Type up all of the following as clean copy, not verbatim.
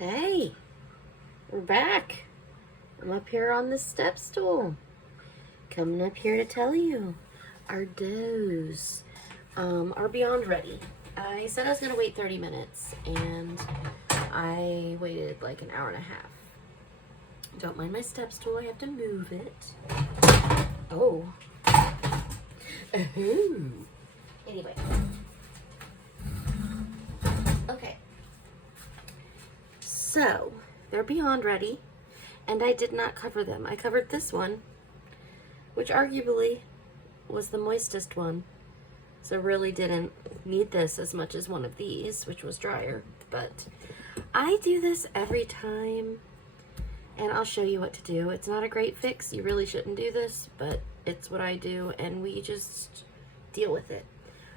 Hey, we're back. I'm up here on the step stool. Coming up here to tell you our doughs are beyond ready. I said I was going to wait 30 minutes, and I waited like an hour and a half. Don't mind my step stool, I have to move it. Oh. Anyway. Okay. So, they're beyond ready, and I did not cover them. I covered this one, which arguably was the moistest one. So really didn't need this as much as one of these, which was drier. But I do this every time, and I'll show you what to do. It's not a great fix. You really shouldn't do this, but it's what I do, and we just deal with it.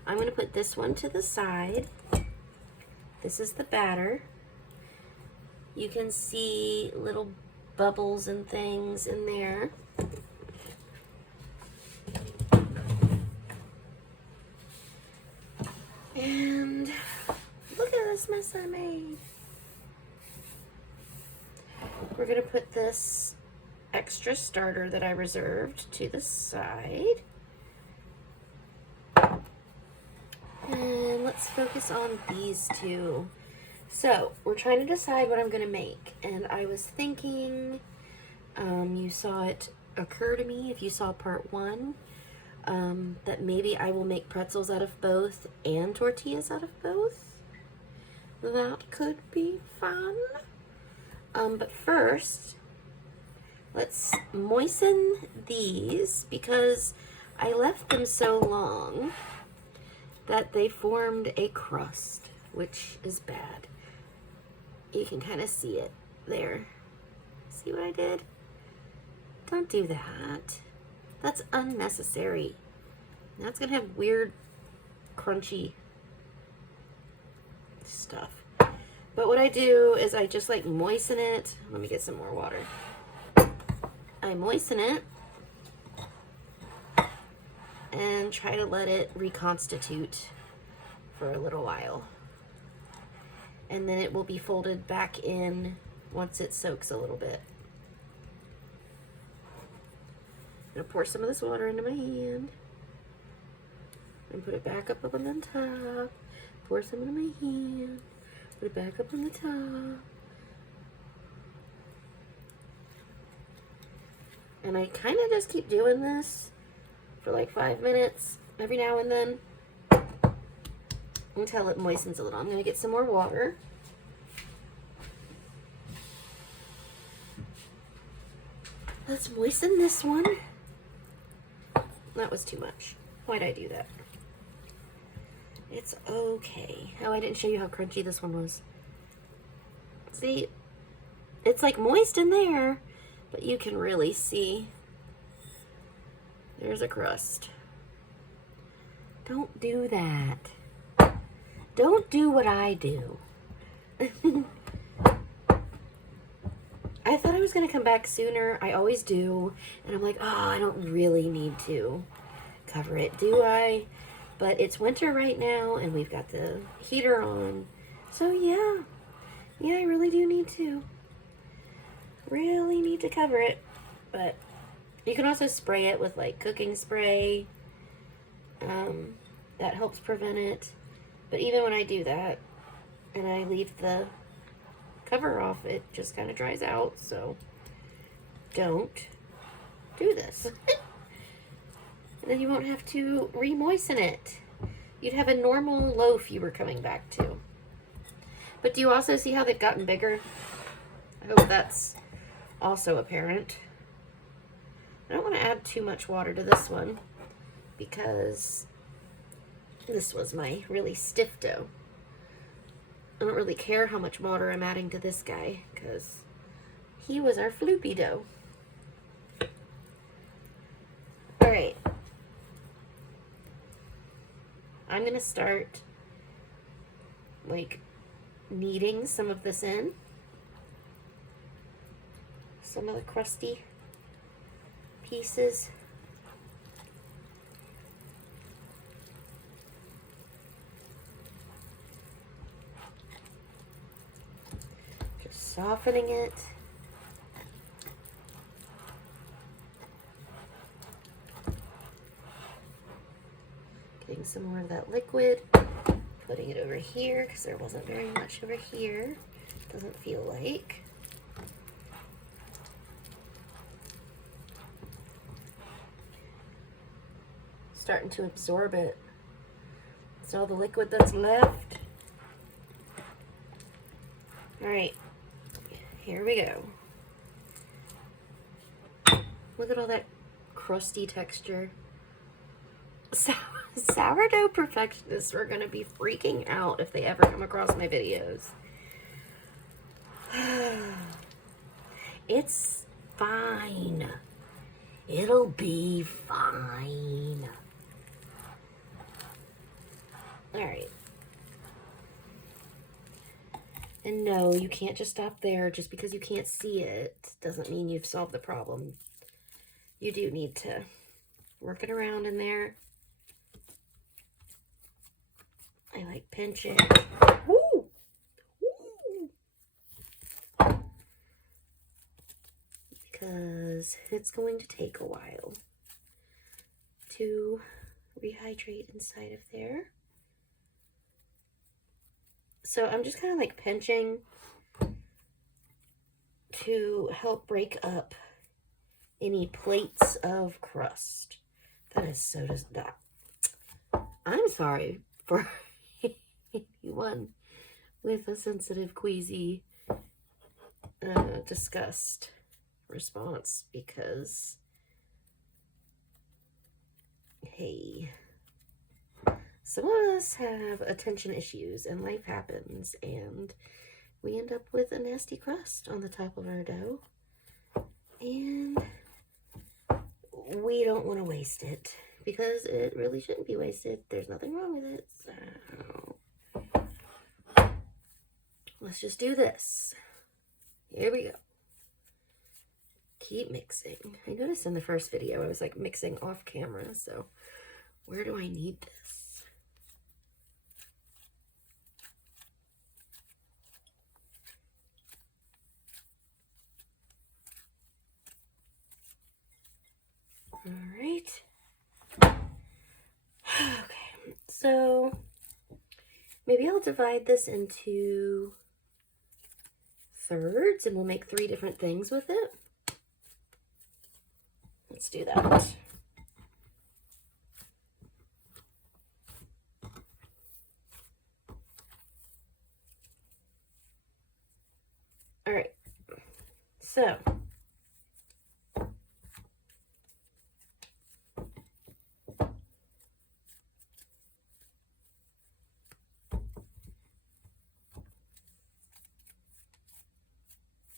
I'm going to put this one to the side. This is the batter. You can see little bubbles and things in there. And look at this mess I made. We're going to put this extra starter that I reserved to the side. And let's focus on these two. So, we're trying to decide what I'm going to make. And I was thinking, you saw it occur to me if you saw part one, that maybe I will make pretzels out of both and tortillas out of both. That could be fun. But first, let's moisten these because I left them so long that they formed a crust, which is bad. You can kind of see it there. See what I did? Don't do that. That's unnecessary. That's gonna have weird, crunchy stuff. But what I do is I just like moisten it. Let me get some more water. I moisten it and try to let it reconstitute for a little while. And then it will be folded back in once it soaks a little bit. I'm gonna pour some of this water into my hand and put it back up on the top. Pour some into my hand, put it back up on the top. And I kind of just keep doing this for like 5 minutes every now and then until it moistens a little. I'm gonna get some more water. Let's moisten this one. That was too much. Why'd I do that? It's okay. Oh, I didn't show you how crunchy this one was. See, it's like moist in there, but you can really see there's a crust. Don't do that. Don't do what I do. I thought I was going to come back sooner. I always do. And I'm like, oh, I don't really need to cover it, do I? But it's winter right now, and we've got the heater on. So, yeah. Yeah, I really do need to. Really need to cover it. But you can also spray it with, like, cooking spray. That helps prevent it. But even when I do that, and I leave the cover off, it just kind of dries out. So don't do this. And then you won't have to re-moisten it. You'd have a normal loaf you were coming back to. But do you also see how they've gotten bigger? I hope that's also apparent. I don't want to add too much water to this one because this was my really stiff dough. I don't really care how much water I'm adding to this guy because he was our floopy dough. All right. I'm going to start like kneading some of this in. Some of the crusty pieces. Softening it. Getting some more of that liquid. Putting it over here because there wasn't very much over here. Doesn't feel like. Starting to absorb it. It's all the liquid that's left. All right, here we go. Look at all that crusty texture. Sourdough perfectionists are gonna be freaking out if they ever come across my videos. It's fine. It'll be fine. All right. And no, you can't just stop there. Just because you can't see it doesn't mean you've solved the problem. You do need to work it around in there. I like pinch it. Woo! Woo! Because it's going to take a while to rehydrate inside of there. So I'm just kind of like pinching to help break up any plates of crust. That is so that. I'm sorry for anyone with a sensitive, queasy, disgust response, because, hey, some of us have attention issues and life happens and we end up with a nasty crust on the top of our dough and we don't want to waste it because it really shouldn't be wasted. There's nothing wrong with it. So let's just do this. Here we go. Keep mixing. I noticed in the first video I was like mixing off camera, so where do I need this? All right. Okay, so maybe I'll divide this into thirds and we'll make 3 different things with it. Let's do that. All right, so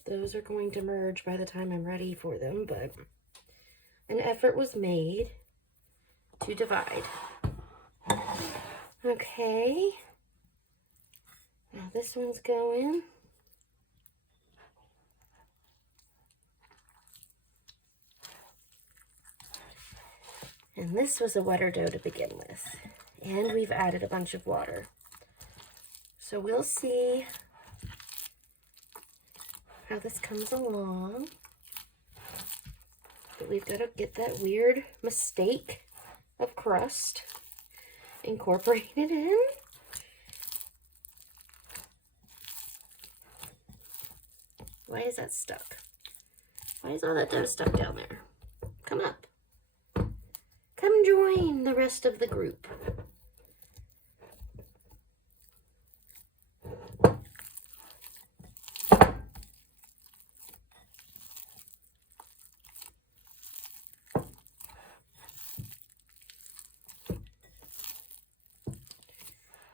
those are going to merge by the time I'm ready for them, but an effort was made to divide. Okay, now this one's going. And this was a wetter dough to begin with. And we've added a bunch of water. So we'll see how this comes along. But we've got to get that weird mistake of crust incorporated in. Why is that stuck? Why is all that dough stuck down there? Come up. Come join the rest of the group.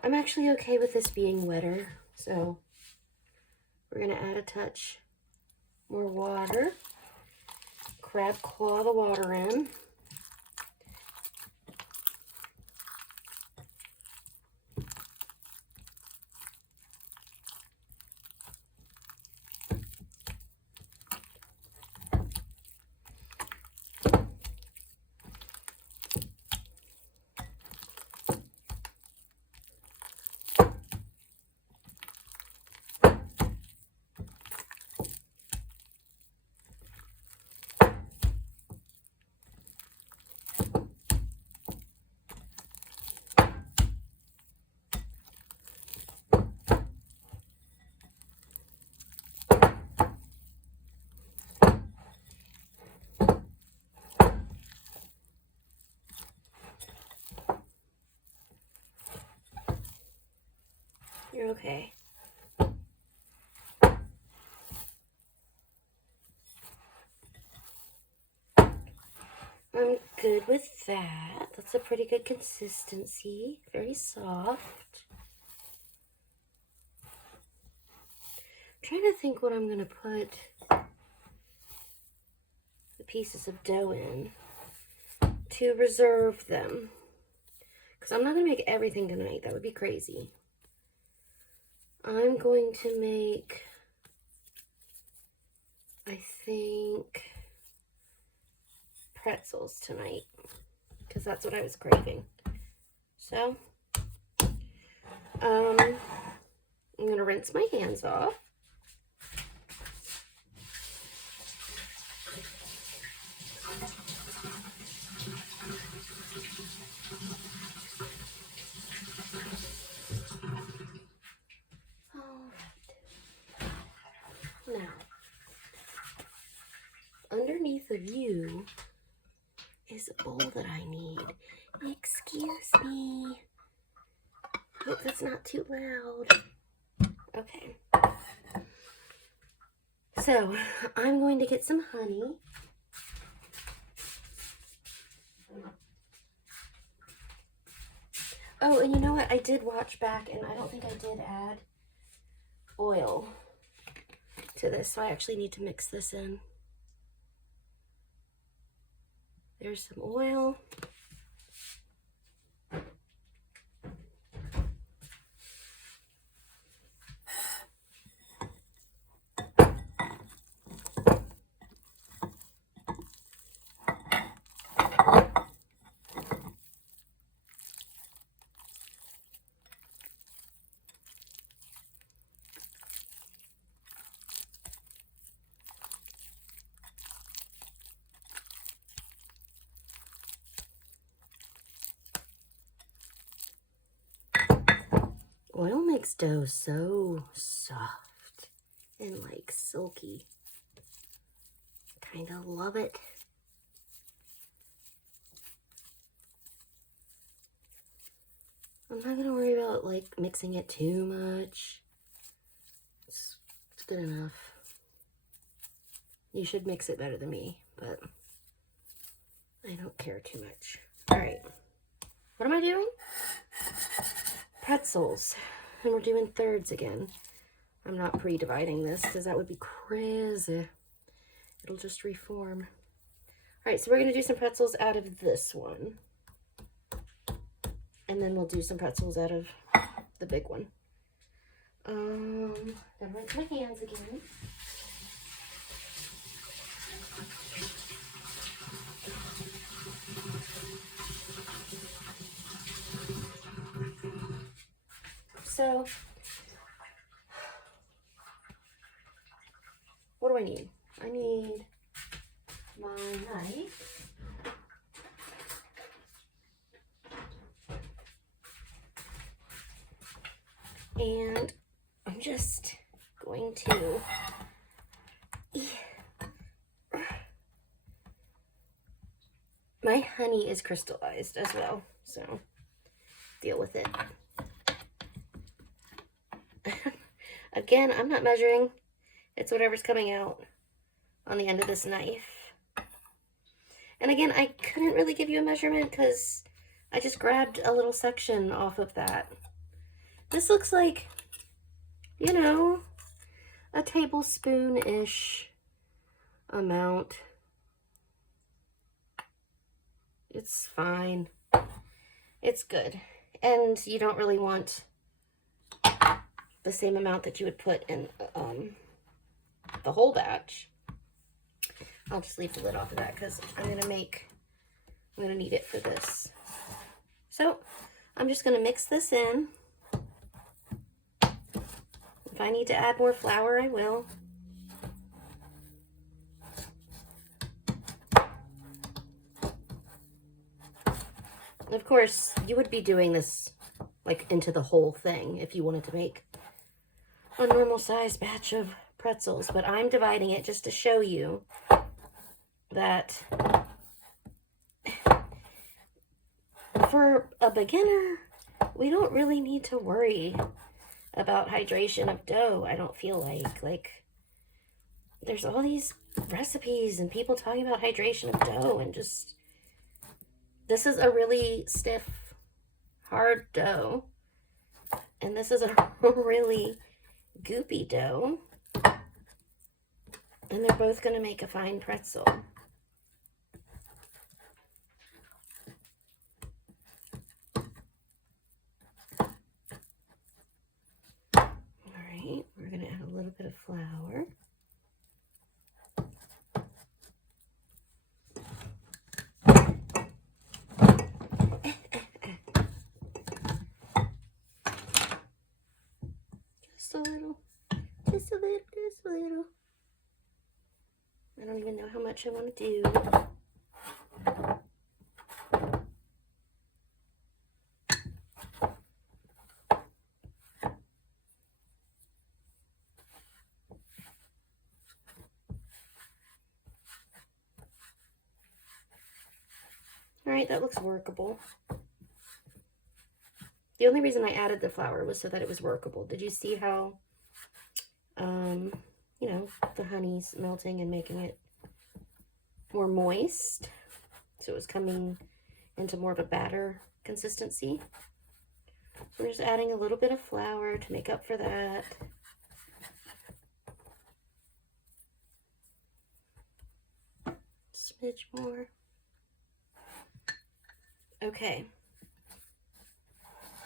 I'm actually okay with this being wetter, so we're going to add a touch more water. Crab claw the water in. Okay. I'm good with that. That's a pretty good consistency. Very soft. I'm trying to think what I'm going to put the pieces of dough in to reserve them. Because I'm not going to make everything tonight. That would be crazy. I'm going to make, I think, pretzels tonight. Because that's what I was craving. So, I'm going to rinse my hands off. Now, underneath of you is a bowl that I need. Excuse me. Hope that's not too loud. Okay. So, I'm going to get some honey. Oh, and you know what? I did watch back, and I don't think I did add oil to this, so I actually need to mix this in. There's some oil. Oil makes dough so soft and like silky. Kind of love it. I'm not going to worry about like mixing it too much. It's good enough. You should mix it better than me, but I don't care too much. All right. What am I doing? Pretzels. And we're doing thirds again. I'm not pre-dividing this because that would be crazy. It'll just reform. All right, so we're going to do some pretzels out of this one. And then we'll do some pretzels out of the big one. Gotta rinse my hands again. So, what do I need? I need my knife. And I'm just going to my honey is crystallized as well, so deal with it. Again, I'm not measuring. It's whatever's coming out on the end of this knife. And again, I couldn't really give you a measurement because I just grabbed a little section off of that. This looks like, you know, a tablespoon-ish amount. It's fine. It's good. And you don't really want the same amount that you would put in the whole batch. I'll just leave the lid off of that because I'm gonna need it for this. So I'm just gonna mix this in. If I need to add more flour, I will. Of course, you would be doing this like into the whole thing if you wanted to make a normal size batch of pretzels, but I'm dividing it just to show you that for a beginner, we don't really need to worry about hydration of dough, I don't feel like. Like, there's all these recipes and people talking about hydration of dough, and just, this is a really stiff, hard dough. And this is a really goopy dough. And they're both going to make a fine pretzel. Alright, we're going to add a little bit of flour. Just a little, just a little, just a little. I don't even know how much I want to do. Alright, that looks workable. The only reason I added the flour was so that it was workable. Did you see how, you know, the honey's melting and making it more moist? So it was coming into more of a batter consistency. So we're just adding a little bit of flour to make up for that. Smidge more. Okay.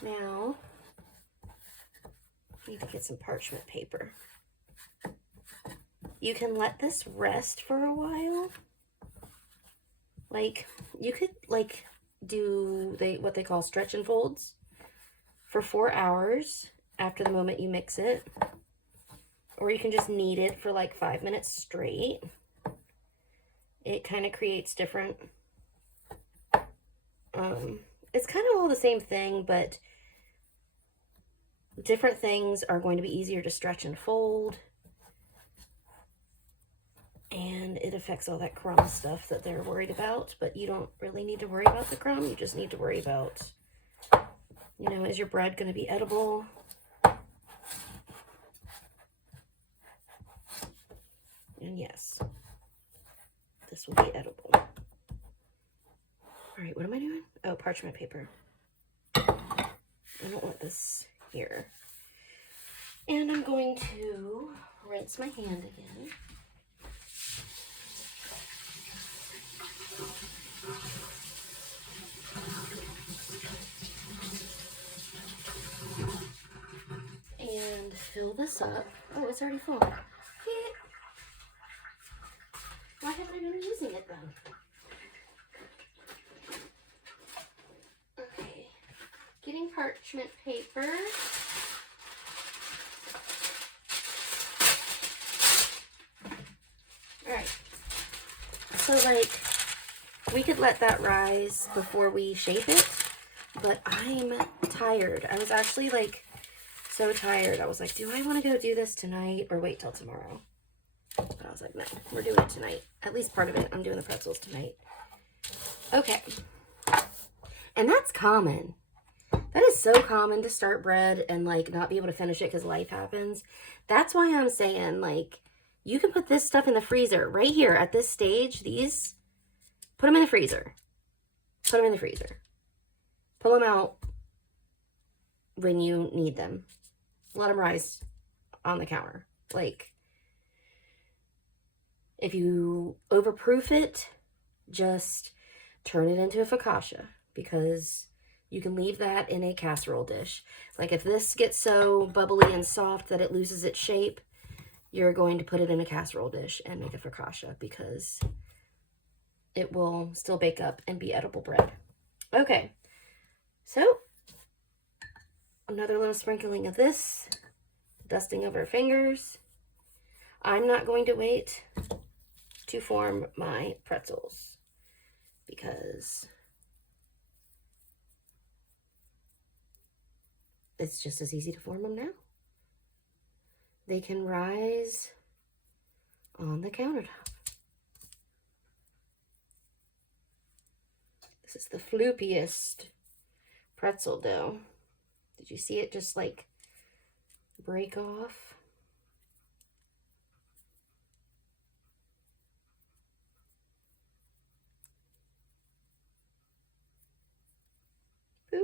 Now, I need to get some parchment paper. You can let this rest for a while. Like, you could, like, do what they call stretch and folds for 4 hours after the moment you mix it. Or you can just knead it for like 5 minutes straight. It kind of creates different, it's kind of all the same thing, but different things are going to be easier to stretch and fold. And it affects all that crumb stuff that they're worried about, but you don't really need to worry about the crumb. You just need to worry about, you know, is your bread going to be edible? And yes, this will be edible. All right, what am I doing? Oh, parchment paper. I don't want this here. And I'm going to rinse my hand again. And fill this up. Oh, it's already full. Why haven't I been using it then? Okay, getting parchment paper. Alright, so like, we could let that rise before we shape it, but I'm tired. I was actually like, so tired. I was like, do I want to go do this tonight or wait till tomorrow? But I was like, no, we're doing it tonight. At least part of it. I'm doing the pretzels tonight. Okay. And that's common. That is so common to start bread and like not be able to finish it because life happens. That's why I'm saying, like, you can put this stuff in the freezer right here at this stage. These, put them in the freezer. Put them in the freezer. Pull them out when you need them. Let them rise on the counter. Like, if you overproof it, just turn it into a focaccia, because you can leave that in a casserole dish. Like, if this gets so bubbly and soft that it loses its shape, you're going to put it in a casserole dish and make a focaccia, because it will still bake up and be edible bread. Okay, so another little sprinkling of this, dusting over our fingers. I'm not going to wait to form my pretzels because it's just as easy to form them now. They can rise on the countertop. This is the floopiest pretzel dough. Did you see it just like break off. Boop.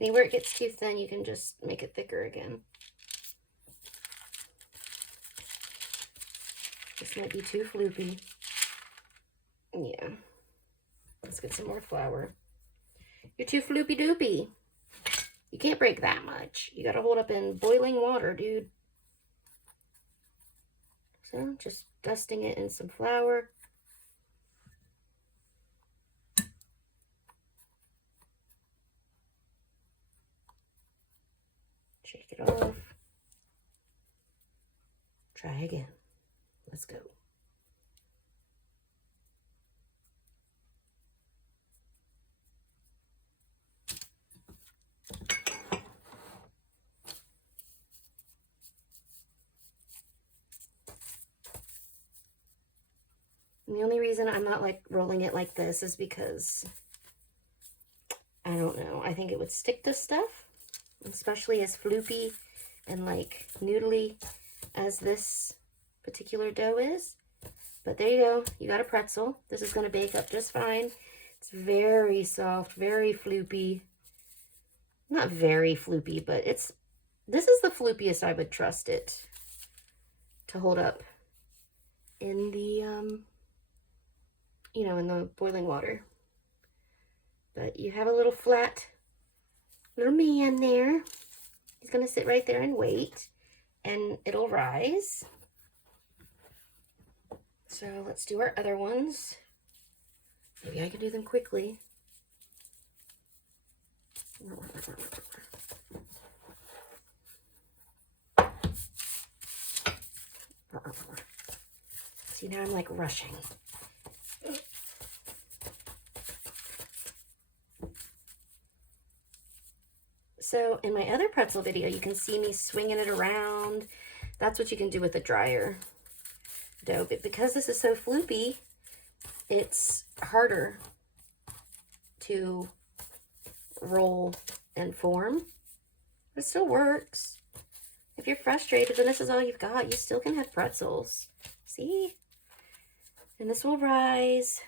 Anywhere it gets too thin, you can just make it thicker again. This might be too floopy. Yeah. Let's get some more flour. You're too floopy doopy. You can't break that much. You gotta hold up in boiling water, dude. So, just dusting it in some flour. Shake it off. Try again. Let's go. And the only reason I'm not like rolling it like this is because, I don't know, I think it would stick to stuff, especially as floopy and like noodly as this particular dough is. But there you go, you got a pretzel. This is going to bake up just fine. It's very soft, very floopy. Not very floopy, but this is the floopiest I would trust it to hold up in the, you know, in the boiling water. But you have a little flat little man there. He's going to sit right there and wait, and it'll rise. So let's do our other ones. Maybe I can do them quickly. See, now I'm like rushing. So in my other pretzel video, you can see me swinging it around. That's what you can do with a drier dough. But because this is so floopy, it's harder to roll and form. But it still works. If you're frustrated and this is all you've got, you still can have pretzels. See? And this will rise.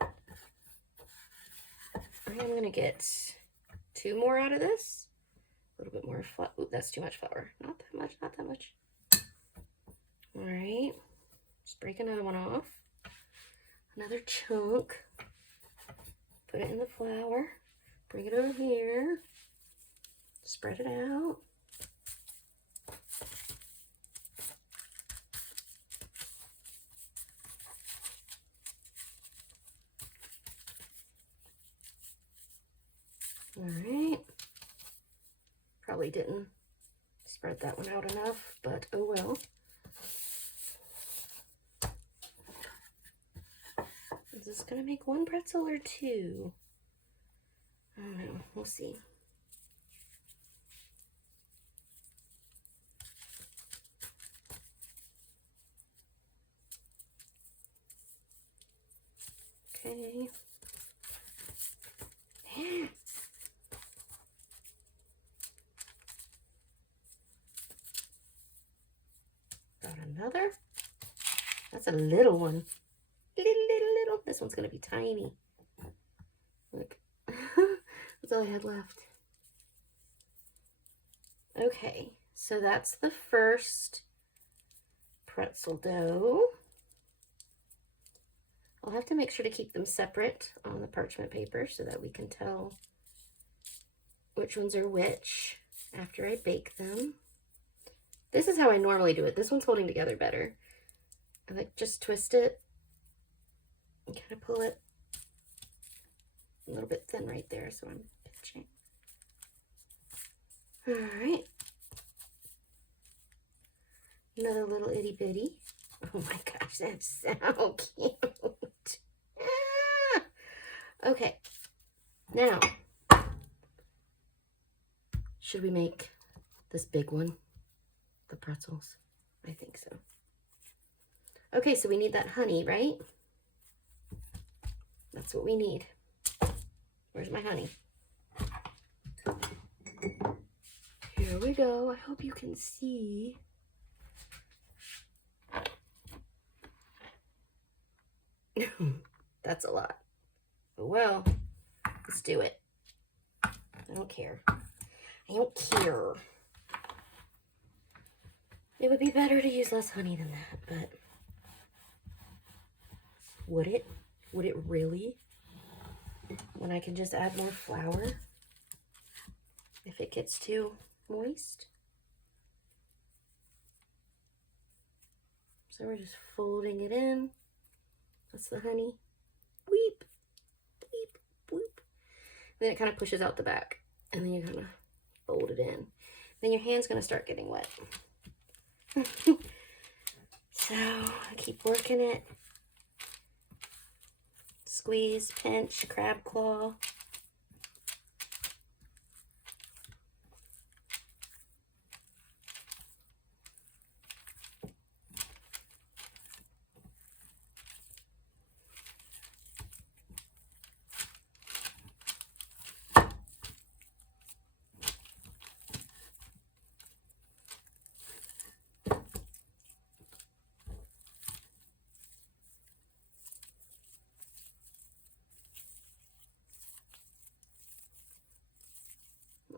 I am going to get 2 more out of this. A little bit more flour. Ooh, that's too much flour. Not that much, not that much. All right. Just break another one off. Another chunk. Put it in the flour. Bring it over here. Spread it out. All right. Probably didn't spread that one out enough, but oh well. Is this gonna make 1 pretzel or 2? I don't know. We'll see. Okay. Got another. That's a little one. Little. This one's gonna be tiny. Look. That's all I had left. Okay, so that's the first pretzel dough. I'll have to make sure to keep them separate on the parchment paper so that we can tell which ones are which after I bake them. This is how I normally do it. This one's holding together better. I like just twist it and kind of pull it a little bit thin right there, so I'm pinching. All right. Another little itty bitty. Oh my gosh, that's so cute. Ah! Okay, now, should we make this big one, the pretzels? I think so. Okay, so we need that honey, right? That's what we need. Where's my honey? Here we go. I hope you can see. That's a lot. Oh well, let's do it. I don't care. I don't care. It would be better to use less honey than that, but would it? Would it really? When I can just add more flour if it gets too moist. So we're just folding it in. That's the honey. Weep, weep, weep. Then it kind of pushes out the back. And then you kind of fold it in. Then your hand's going to start getting wet. So I keep working it. Squeeze, pinch, crab claw.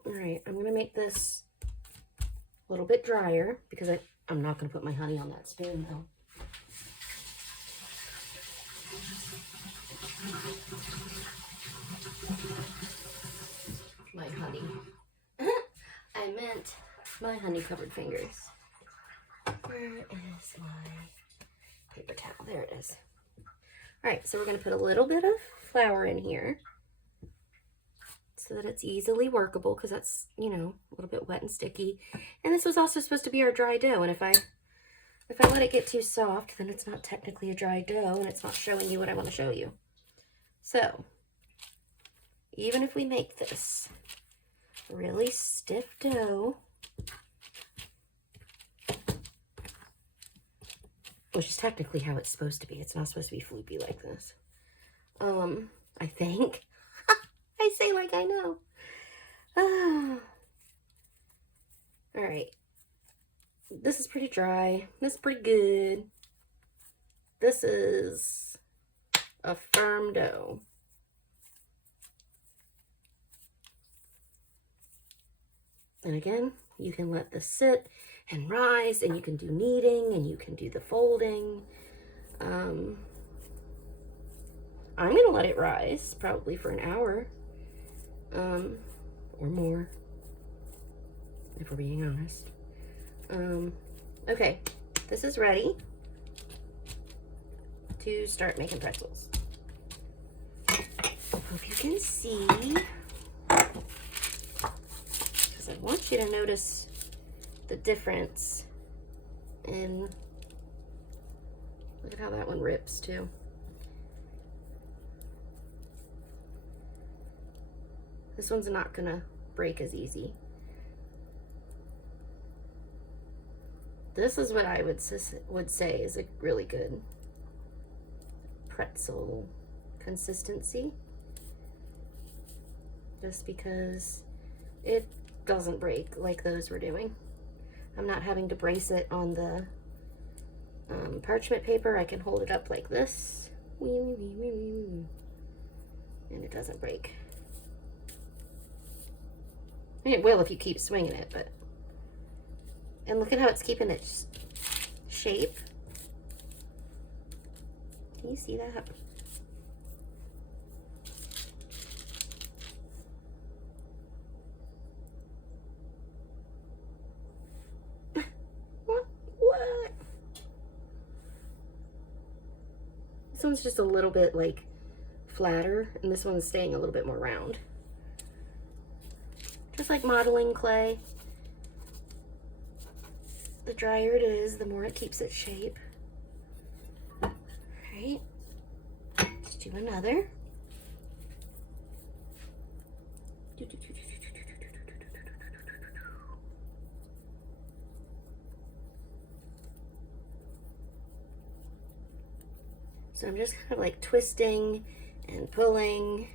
All right, I'm gonna make this a little bit drier because I'm not gonna put my honey on that spoon though. My honey. I meant my honey covered fingers. Where is my paper towel? There it is. All right, so we're gonna put a little bit of flour in here so that it's easily workable, because that's, you know, a little bit wet and sticky. And this was also supposed to be our dry dough, and if I let it get too soft, then it's not technically a dry dough, and it's not showing you what I want to show you. So, even if we make this really stiff dough, which is technically how it's supposed to be. It's not supposed to be floopy like this. I think. I say like I know. All right. This is pretty dry. This is pretty good. This is a firm dough. And again, you can let this sit and rise, and you can do kneading, and you can do the folding. I'm gonna let it rise probably for an hour. Or more, if we're being honest. Okay, this is ready to start making pretzels. Hope you can see, because I want you to notice the difference in, look at how that one rips too. This one's not gonna break as easy. This is what I would say is a really good pretzel consistency. Just because it doesn't break like those we're doing. I'm not having to brace it on the parchment paper. I can hold it up like this. And it doesn't break. It will if you keep swinging it, but, and look at how it's keeping its shape. Can you see that? What? This one's just a little bit like flatter, and this one's staying a little bit more round. Just like modeling clay. The drier it is, the more it keeps its shape. All right, let's do another. So I'm just kind of like twisting and pulling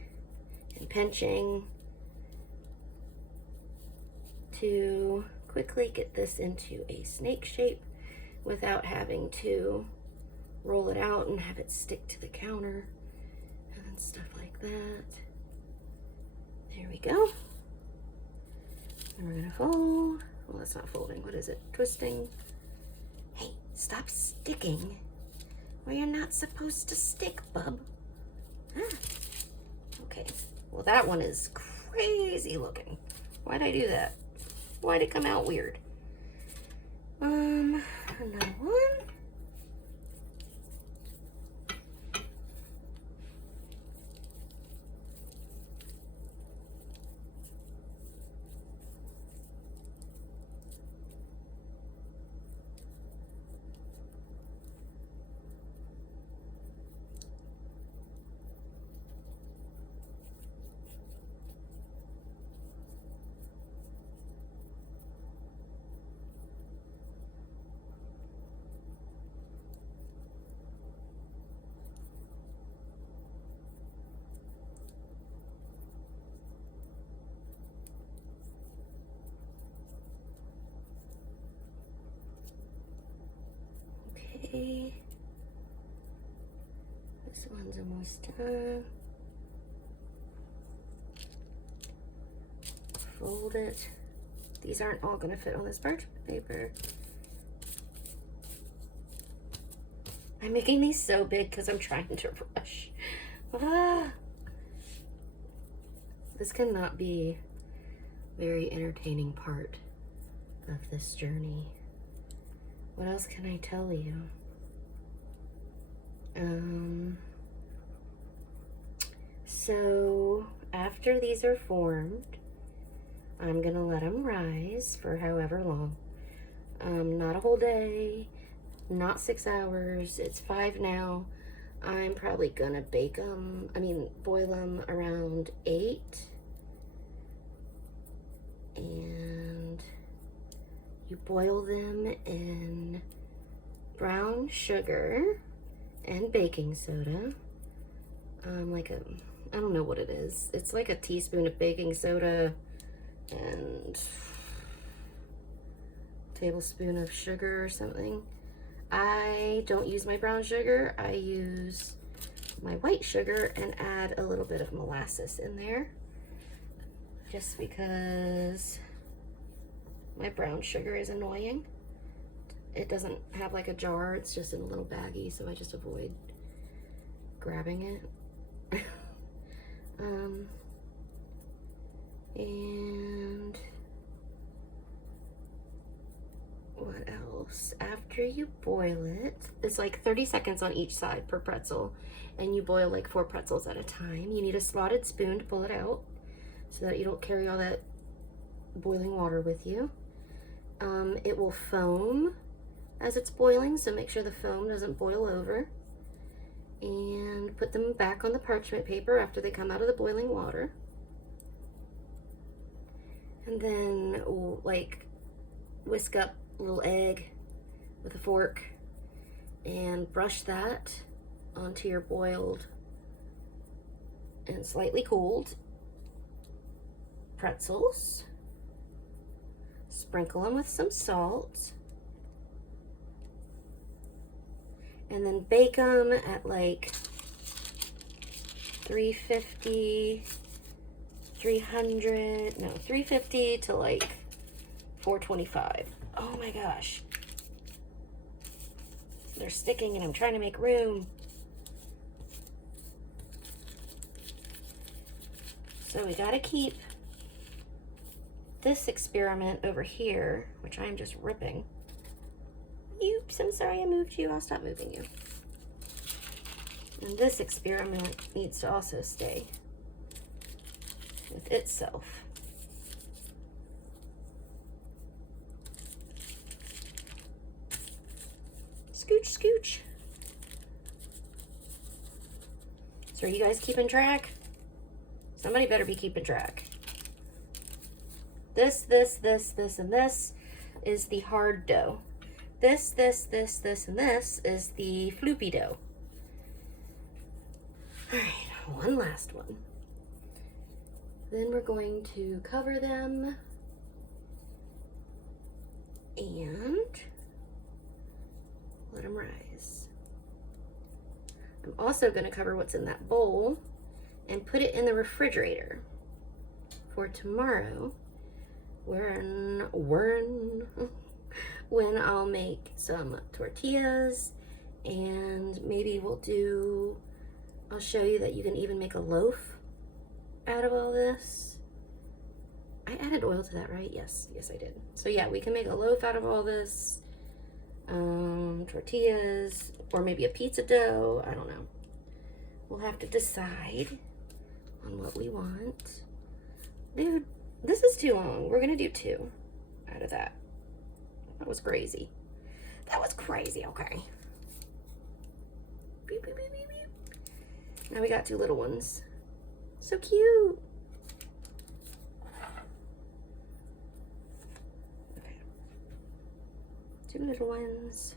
and pinching to quickly get this into a snake shape without having to roll it out and have it stick to the counter and stuff like that. There we go. And we're gonna fold. Well, that's not folding. What is it? Twisting. Hey, stop sticking where you're not supposed to stick, bub. Ah. Okay. Well, that one is crazy looking. Why'd I do that? Why'd it come out weird? Another one. Okay. This one's almost done. Fold it. These aren't all gonna fit on this parchment paper. I'm making these so big because I'm trying to rush. Ah. This cannot be a very entertaining part of this journey. What else can I tell you? So after these are formed, I'm gonna let them rise for however long. Not a whole day, not 6 hours. It's 5 now. I'm probably gonna boil them around 8. And you boil them in brown sugar and baking soda. I don't know what it is. It's like a teaspoon of baking soda and a tablespoon of sugar or something. I don't use my brown sugar. I use my white sugar and add a little bit of molasses in there, just because my brown sugar is annoying. It doesn't have like a jar, it's just in a little baggie, so I just avoid grabbing it. And what else? After you boil it, it's like 30 seconds on each side per pretzel, and you boil like 4 pretzels at a time. You need a slotted spoon to pull it out so that you don't carry all that boiling water with you. It will foam as it's boiling, so make sure the foam doesn't boil over. And put them back on the parchment paper after they come out of the boiling water. And then like whisk up a little egg with a fork and brush that onto your boiled and slightly cooled pretzels. Sprinkle them with some salt. And then bake them at like 350 to like 425. Oh my gosh. They're sticking and I'm trying to make room. So we gotta keep this experiment over here, which I'm just ripping. Oops, I'm sorry I moved you. I'll stop moving you. And this experiment needs to also stay with itself. Scooch, scooch. So are you guys keeping track? Somebody better be keeping track. This, and this is the hard dough. This, and this is the floopy dough. All right, one last one. Then we're going to cover them and let them rise. I'm also going to cover what's in that bowl and put it in the refrigerator for tomorrow when I'll make some tortillas, and maybe I'll show you that you can even make a loaf out of all this. I added oil to that, right? Yes, I did. So yeah, we can make a loaf out of all this. Tortillas, or maybe a pizza dough. I don't know. We'll have to decide on what we want. Dude, this is too long. We're gonna do 2 out of that. That was crazy. That was crazy, okay. Beep, beep, beep, beep, beep. Now we got 2 little ones. So cute. Okay. 2 little ones.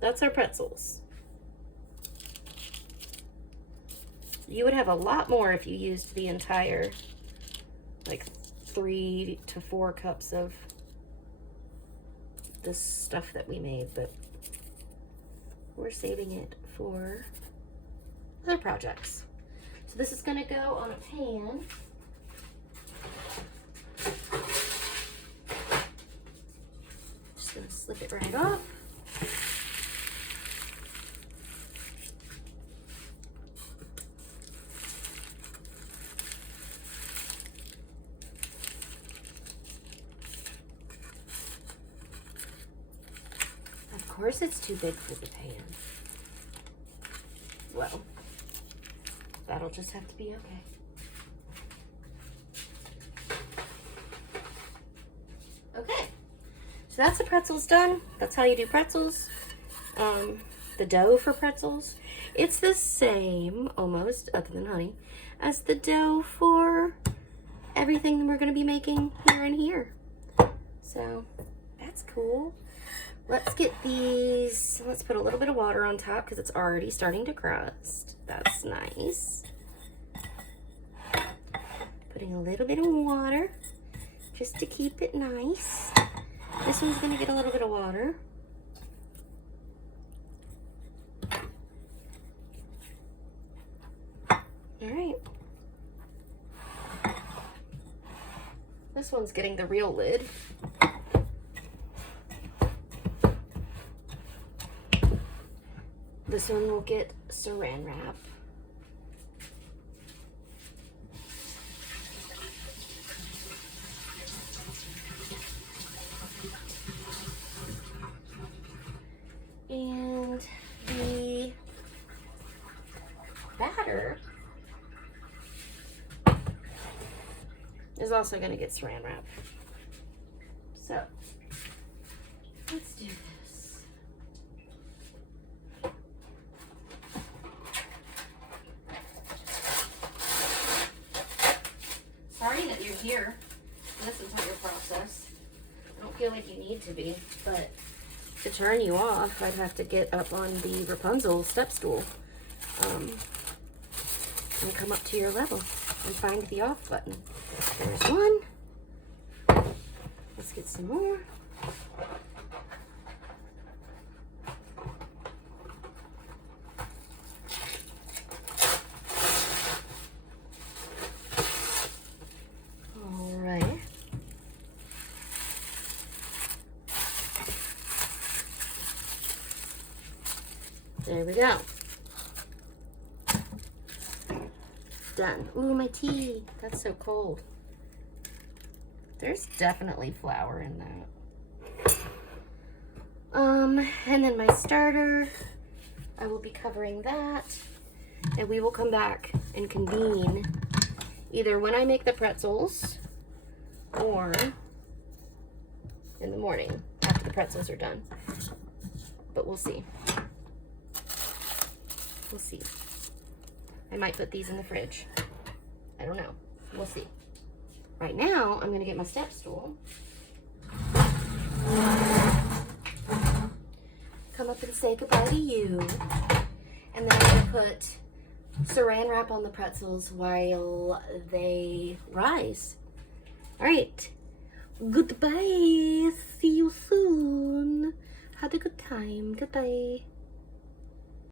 That's our pretzels. You would have a lot more if you used the entire, like 3 to 4 cups of this stuff that we made, but we're saving it for other projects. So this is gonna go on a pan. Just gonna slip it right off. Of course it's too big for the pan. Well, that'll just have to be okay. Okay, so that's the pretzels done. That's how you do pretzels. The dough for pretzels, it's the same, almost, other than honey, as the dough for everything that we're going to be making here and here. So, that's cool. Let's get these, let's put a little bit of water on top because it's already starting to crust. That's nice. Putting a little bit of water just to keep it nice. This one's gonna get a little bit of water. All right. This one's getting the real lid. This one will get saran wrap. And the batter is also going to get saran wrap. So, let's do this. Sorry that you're here. This entire process. I don't feel like you need to be, but to turn you off, I'd have to get up on the Rapunzel step stool and come up to your level and find the off button. There's one. Let's get some more. All right. There we go. Done. Ooh, my tea. That's so cold. There's definitely flour in that. And then my starter, I will be covering that. And we will come back and convene either when I make the pretzels or in the morning after the pretzels are done. But we'll see. We'll see. I might put these in the fridge. I don't know. We'll see. Right now, I'm going to get my step stool. Come up and say goodbye to you. And then I'm going to put saran wrap on the pretzels while they rise. All right. Goodbye. See you soon. Had a good time. Goodbye.